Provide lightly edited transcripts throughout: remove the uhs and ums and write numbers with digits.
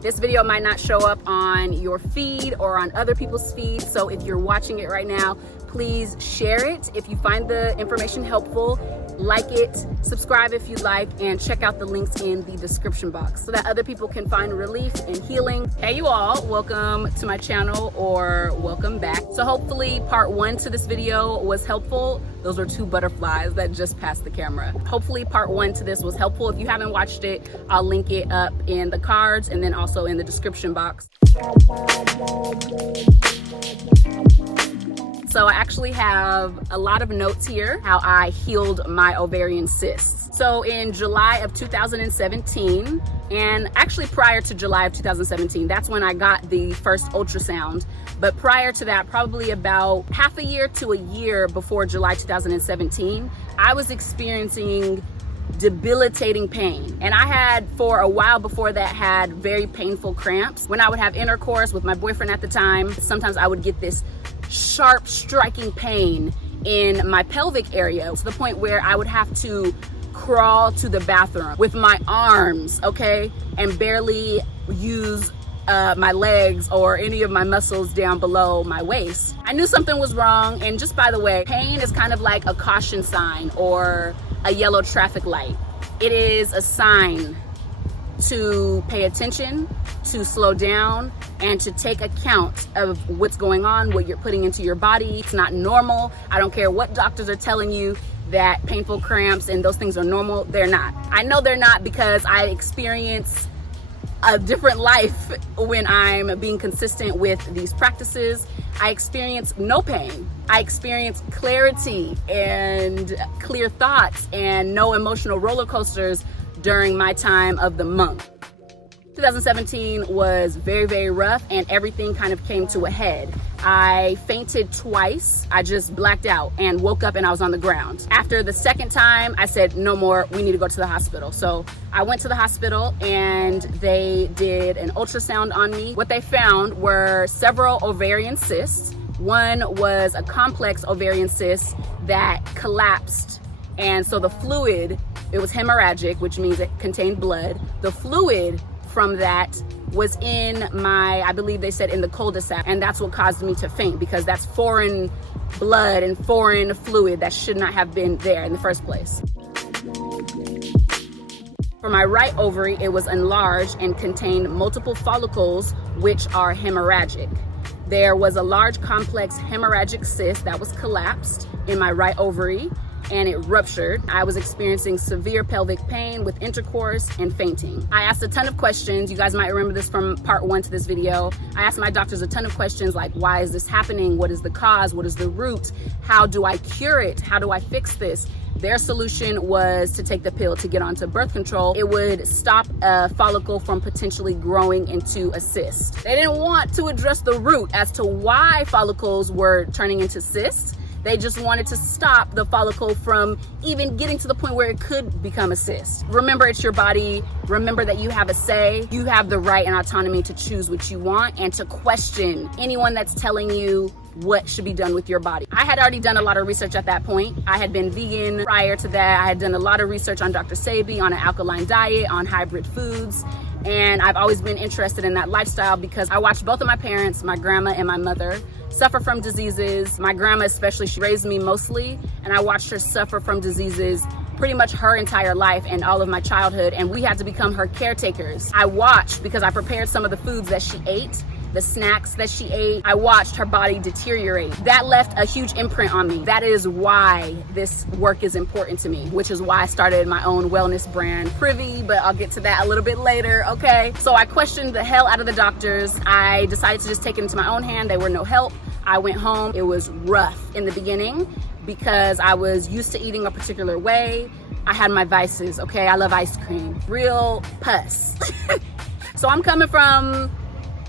This video might not show up on your feed or on other people's feeds, so if you're watching it right now, please share it. If you find the information helpful, like it, subscribe if you like, and check out the links in the description box so that other people can find relief and healing. Hey you all, welcome to my channel, or welcome back. So hopefully part 1 to this video was helpful. Those are 2 butterflies that just passed the camera. Hopefully part 1 to this was helpful. If you haven't watched it, I'll link it up in the cards and then also in the description box. So I actually have a lot of notes here, how I healed my ovarian cysts. So in July of 2017, and actually prior to July of 2017, that's when I got the first ultrasound. But prior to that, probably about half a year to a year before July 2017, I was experiencing debilitating pain. And I had, for a while before that, had very painful cramps. When I would have intercourse with my boyfriend at the time, sometimes I would get this sharp striking pain in my pelvic area to the point where I would have to crawl to the bathroom with my arms, okay, and barely use my legs or any of my muscles down below my waist. I knew something was wrong. And just by the way, pain is kind of like a caution sign or a yellow traffic light. It is a sign to pay attention, to slow down, and to take account of what's going on, what you're putting into your body. It's not normal. I don't care what doctors are telling you that painful cramps and those things are normal. They're not. I know they're not because I experience a different life when I'm being consistent with these practices. I experience no pain. I experience clarity and clear thoughts and no emotional roller coasters during my time of the month. 2017 was very, very rough, and everything kind of came to a head. I fainted twice. I just blacked out and woke up and I was on the ground. After the second time, I said, no more, we need to go to the hospital. So I went to the hospital and they did an ultrasound on me. What they found were several ovarian cysts. One was a complex ovarian cyst that collapsed. And so the fluid, it was hemorrhagic, which means it contained blood. The fluid from that was in my, I believe they said in the cul-de-sac, and that's what caused me to faint, because that's foreign blood and foreign fluid that should not have been there in the first place. For my right ovary, it was enlarged and contained multiple follicles, which are hemorrhagic. There was a large complex hemorrhagic cyst that was collapsed in my right ovary, and it ruptured. I was experiencing severe pelvic pain with intercourse and fainting. I asked a ton of questions. You guys might remember this from part 1 to this video. I asked my doctors a ton of questions like, why is this happening? What is the cause? What is the root? How do I cure it? How do I fix this? Their solution was to take the pill to get onto birth control. It would stop a follicle from potentially growing into a cyst. They didn't want to address the root as to why follicles were turning into cysts. They just wanted to stop the follicle from even getting to the point where it could become a cyst. Remember, it's your body. Remember that you have a say. You have the right and autonomy to choose what you want and to question anyone that's telling you what should be done with your body. I had already done a lot of research at that point. I had been vegan prior to that. I had done a lot of research on Dr. Sebi, on an alkaline diet, on hybrid foods. And I've always been interested in that lifestyle because I watched both of my parents, my grandma and my mother, suffer from diseases. My grandma especially, she raised me mostly, and I watched her suffer from diseases pretty much her entire life and all of my childhood, and we had to become her caretakers. I watched, because I prepared some of the foods that she ate, the snacks that she ate. I watched her body deteriorate. That left a huge imprint on me. That is why this work is important to me, which is why I started my own wellness brand, Privy, but I'll get to that a little bit later, okay? So I questioned the hell out of the doctors. I decided to just take it into my own hand. They were no help. I went home. It was rough in the beginning because I was used to eating a particular way. I had my vices, okay? I love ice cream, real pus. So I'm coming from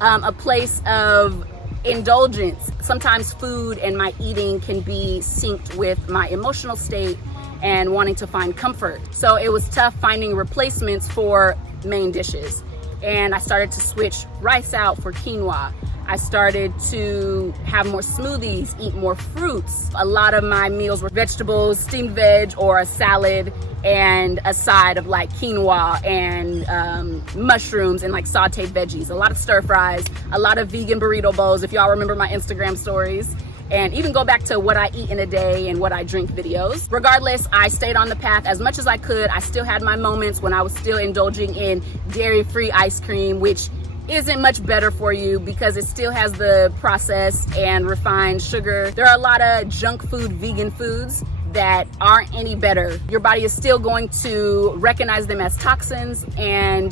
a place of indulgence. Sometimes food and my eating can be synced with my emotional state and wanting to find comfort. So it was tough finding replacements for main dishes. And I started to switch rice out for quinoa. I started to have more smoothies, eat more fruits. A lot of my meals were vegetables, steamed veg, or a salad and a side of like quinoa and mushrooms and like sauteed veggies. A lot of stir fries, a lot of vegan burrito bowls, if y'all remember my Instagram stories. And even go back to what I eat in a day and what I drink videos. Regardless, I stayed on the path as much as I could. I still had my moments when I was still indulging in dairy-free ice cream, which isn't much better for you because it still has the processed and refined sugar. There are a lot of junk food, vegan foods that aren't any better. Your body is still going to recognize them as toxins and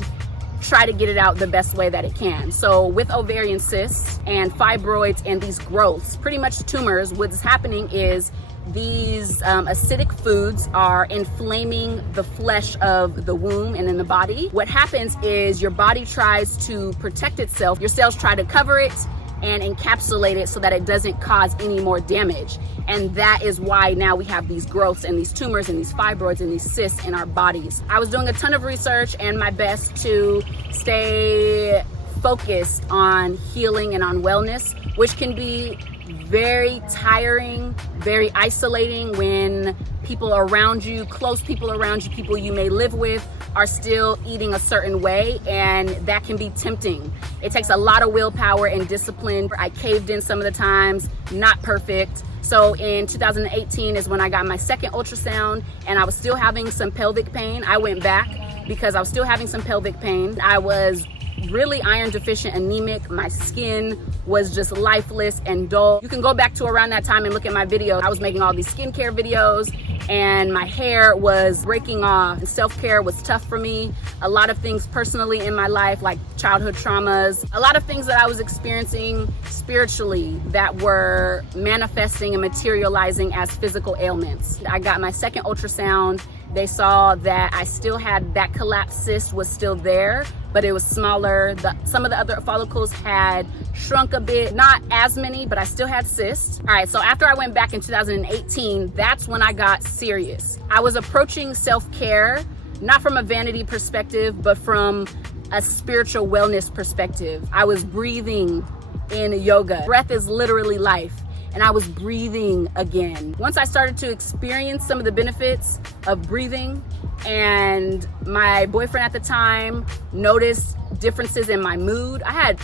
try to get it out the best way that it can. So with ovarian cysts and fibroids and these growths, pretty much tumors, what's happening is these acidic foods are inflaming the flesh of the womb and in the body. What happens is your body tries to protect itself. Your cells try to cover it and encapsulate it so that it doesn't cause any more damage. And that is why now we have these growths and these tumors and these fibroids and these cysts in our bodies. I was doing a ton of research and my best to stay focused on healing and on wellness, which can be very tiring, very isolating when people around you, close people around you, people you may live with, are still eating a certain way, and that can be tempting. It takes a lot of willpower and discipline. I caved in some of the times, not perfect. So in 2018 is when I got my second ultrasound and I was still having some pelvic pain. I went back because I was still having some pelvic pain. I was really iron deficient, anemic. My skin was just lifeless and dull. You can go back to around that time and look at my video. I was making all these skincare videos and my hair was breaking off. Self-care was tough for me. A lot of things personally in my life, like childhood traumas, a lot of things that I was experiencing spiritually that were manifesting and materializing as physical ailments. I got my second ultrasound. They saw that I still had that collapsed cyst was still there, but it was smaller. Some of the other follicles had shrunk a bit, not as many, but I still had cysts. All right, so after I went back in 2018, that's when I got serious. I was approaching self-care, not from a vanity perspective, but from a spiritual wellness perspective. I was breathing in yoga. Breath is literally life. And I was breathing again. Once I started to experience some of the benefits of breathing, and my boyfriend at the time noticed differences in my mood. I had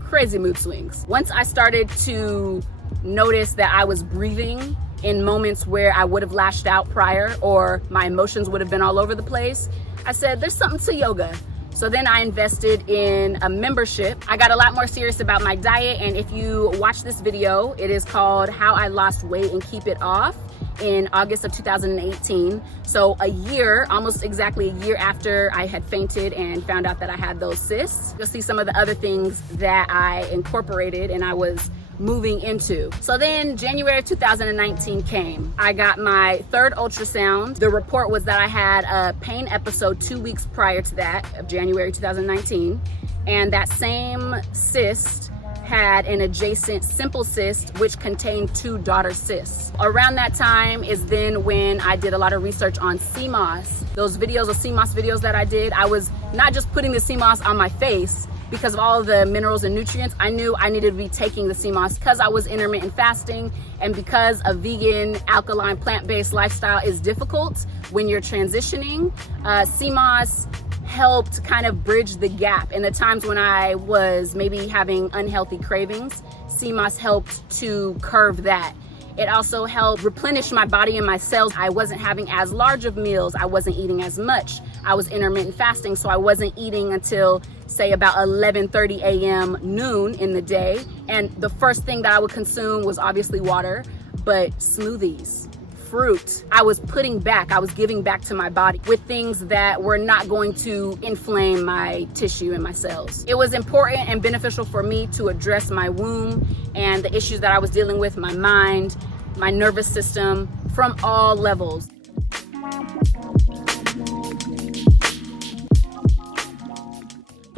crazy mood swings. Once I started to notice that I was breathing in moments where I would have lashed out prior or my emotions would have been all over the place, I said, there's something to yoga. So then I invested in a membership. I got a lot more serious about my diet, and if you watch this video, it is called How I Lost Weight and Keep It Off in August of 2018. So a year, almost exactly a year after I had fainted and found out that I had those cysts. You'll see some of the other things that I incorporated and I was moving into. So then January 2019 came. I got my third ultrasound. The report was that I had a pain episode 2 weeks prior to that, of January 2019. And that same cyst had an adjacent simple cyst which contained 2 daughter cysts. Around that time is then when I did a lot of research on sea moss. Those videos, of sea moss videos that I did, I was not just putting the sea moss on my face because of all of the minerals and nutrients. I knew I needed to be taking the sea moss because I was intermittent fasting, and because a vegan, alkaline, plant-based lifestyle is difficult when you're transitioning. Sea moss helped kind of bridge the gap. In the times when I was maybe having unhealthy cravings, sea moss helped to curve that. It also helped replenish my body and my cells. I wasn't having as large of meals. I wasn't eating as much. I was intermittent fasting, so I wasn't eating until, say, about 11:30 a.m. noon in the day. And the first thing that I would consume was obviously water, but smoothies, fruit. I was putting back, I was giving back to my body with things that were not going to inflame my tissue and my cells. It was important and beneficial for me to address my womb and the issues that I was dealing with, my mind, my nervous system, from all levels.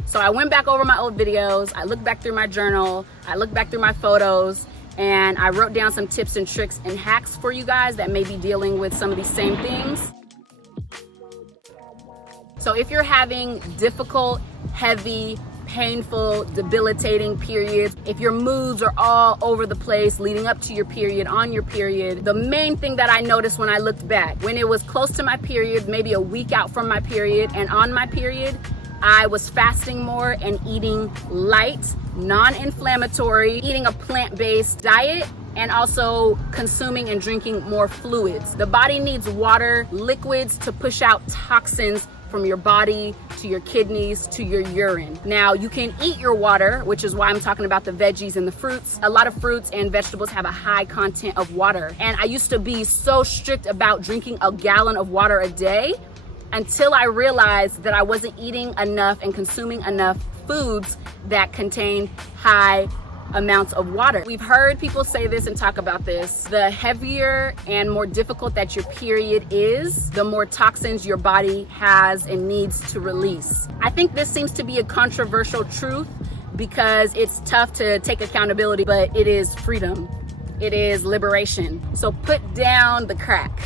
So I went back over my old videos, I looked back through my journal, I looked back through my photos, and I wrote down some tips and tricks and hacks for you guys that may be dealing with some of these same things. So if you're having difficult, heavy, painful, debilitating periods, if your moods are all over the place leading up to your period, on your period, the main thing that I noticed when I looked back, when it was close to my period, maybe a week out from my period and on my period, I was fasting more and eating light, non-inflammatory, eating a plant-based diet, and also consuming and drinking more fluids. The body needs water, liquids to push out toxins from your body to your kidneys to your urine. Now, you can eat your water, which is why I'm talking about the veggies and the fruits. A lot of fruits and vegetables have a high content of water. And I used to be so strict about drinking a gallon of water a day until I realized that I wasn't eating enough and consuming enough foods that contain high amounts of water. We've heard people say this and talk about this. The heavier and more difficult that your period is, the more toxins your body has and needs to release. I think this seems to be a controversial truth because it's tough to take accountability, but it is freedom. It is liberation. So put down the crack.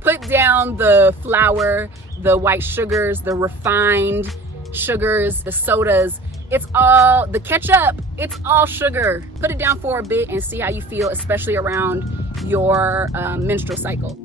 Put down the flour, the white sugars, the refined sugars, the sodas. It's all, the ketchup, it's all sugar. Put it down for a bit and see how you feel, especially around your menstrual cycle.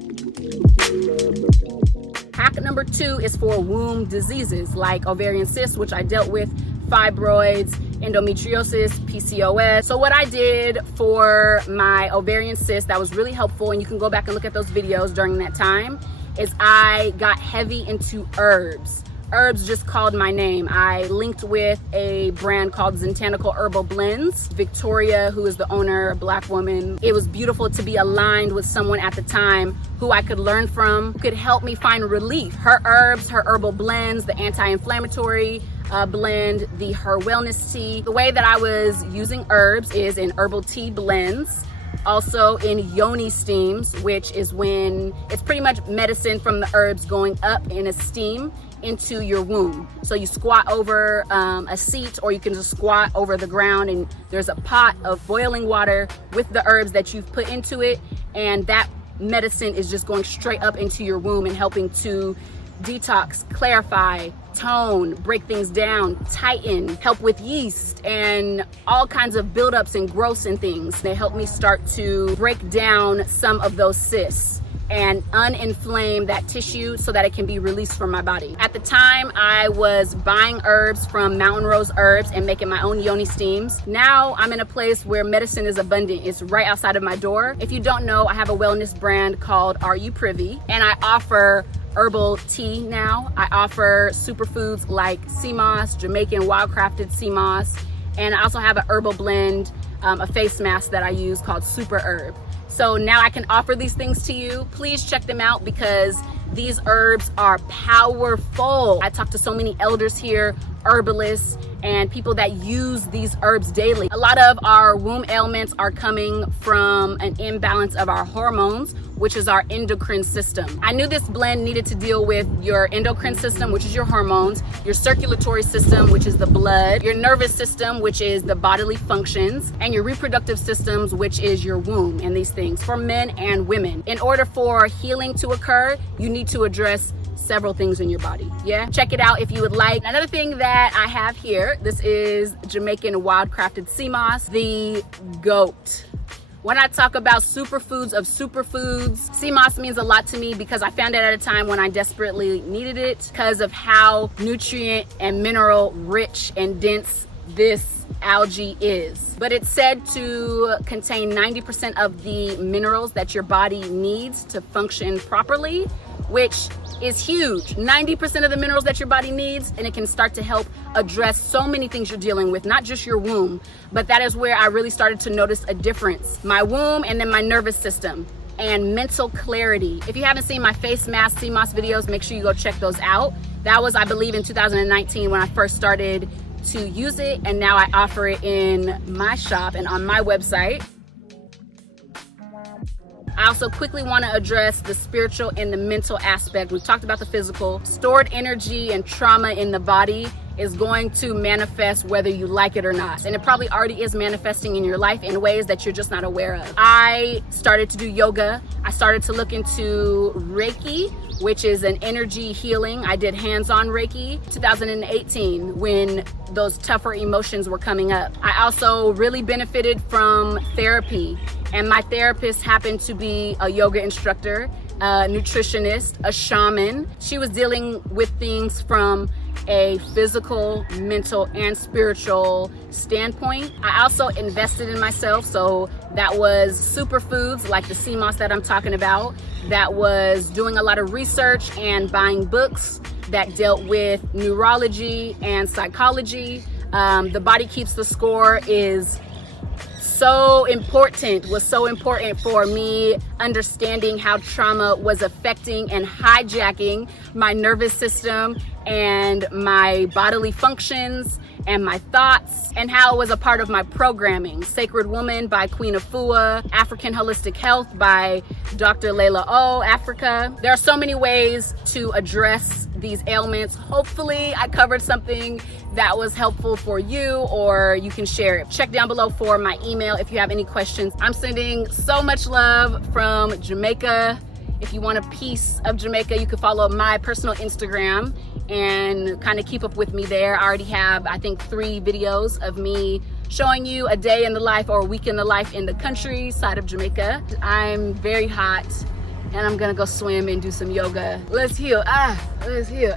Hack number 2 is for womb diseases like ovarian cysts, which I dealt with, fibroids, endometriosis, PCOS. So what I did for my ovarian cyst that was really helpful, and you can go back and look at those videos during that time, is I got heavy into herbs. Herbs just called my name. I linked with a brand called Botanical Herbal Blends. Victoria, who is the owner, a Black woman. It was beautiful to be aligned with someone at the time who I could learn from, could help me find relief. Her herbs, her herbal blends, the anti-inflammatory blend, her wellness tea. The way that I was using herbs is in herbal tea blends, also in yoni steams, which is when it's pretty much medicine from the herbs going up in a steam into your womb. So you squat over a seat, or you can just squat over the ground, and there's a pot of boiling water with the herbs that you've put into it, and that medicine is just going straight up into your womb and helping to detox, clarify, tone, break things down, tighten, help with yeast and all kinds of buildups and growths and things. They help me start to break down some of those cysts and uninflame that tissue so that it can be released from my body. At the time, I was buying herbs from Mountain Rose Herbs and making my own yoni steams. Now I'm in a place where medicine is abundant. It's right outside of my door. If you don't know, I have a wellness brand called Are You Privy? And I offer herbal tea now. I offer superfoods like sea moss, Jamaican wildcrafted sea moss, and I also have an herbal blend, a face mask that I use called Super Herb. So now I can offer these things to you. Please check them out because these herbs are powerful. I talk to so many elders here, herbalists, and people that use these herbs daily. A lot of our womb ailments are coming from an imbalance of our hormones, which is our endocrine system. I knew this blend needed to deal with your endocrine system, which is your hormones, your circulatory system, which is the blood, your nervous system, which is the bodily functions, and your reproductive systems, which is your womb, and these things for men and women. In order for healing to occur, you need to address several things in your body. Yeah, check it out if you would like. Another thing that I have here, this is Jamaican wildcrafted sea moss, the GOAT. When I talk about superfoods of superfoods, sea moss means a lot to me because I found it at a time when I desperately needed it because of how nutrient and mineral rich and dense this algae is. But it's said to contain 90% of the minerals that your body needs to function properly, which is huge. 90% of the minerals that your body needs, and it can start to help address so many things you're dealing with, not just your womb, but that is where I really started to notice a difference. My womb and then my nervous system and mental clarity. If you haven't seen my face mask sea moss videos, make sure you go check those out. That was, I believe, in 2019 when I first started to use it, and now I offer it in my shop and on my website. I also quickly want to address the spiritual and the mental aspect. We've talked about the physical. Stored energy and trauma in the body is going to manifest whether you like it or not. And it probably already is manifesting in your life in ways that you're just not aware of. I started to do yoga. I started to look into Reiki, which is an energy healing. I did hands-on Reiki 2018 when those tougher emotions were coming up. I also really benefited from therapy, and my therapist happened to be a yoga instructor, a nutritionist, a shaman. She was dealing with things from a physical, mental, and spiritual standpoint. I also invested in myself, so that was superfoods like the sea moss that I'm talking about. That was doing a lot of research and buying books that dealt with neurology and psychology. The Body Keeps the Score was so important for me understanding how trauma was affecting and hijacking my nervous system and my bodily functions and my thoughts, and how it was a part of my programming. Sacred Woman by Queen Afua, African Holistic Health by Dr. Llaila, Afrika. There are so many ways to address these ailments. Hopefully I covered something that was helpful for you, or you can share it. Check down below for my email if you have any questions. I'm sending so much love from Jamaica. If you want a piece of Jamaica, you can follow my personal Instagram and kind of keep up with me there. I already have, I think, 3 videos of me showing you a day in the life or a week in the life in the countryside of Jamaica. I'm very hot and I'm gonna go swim and do some yoga. Let's heal, let's heal,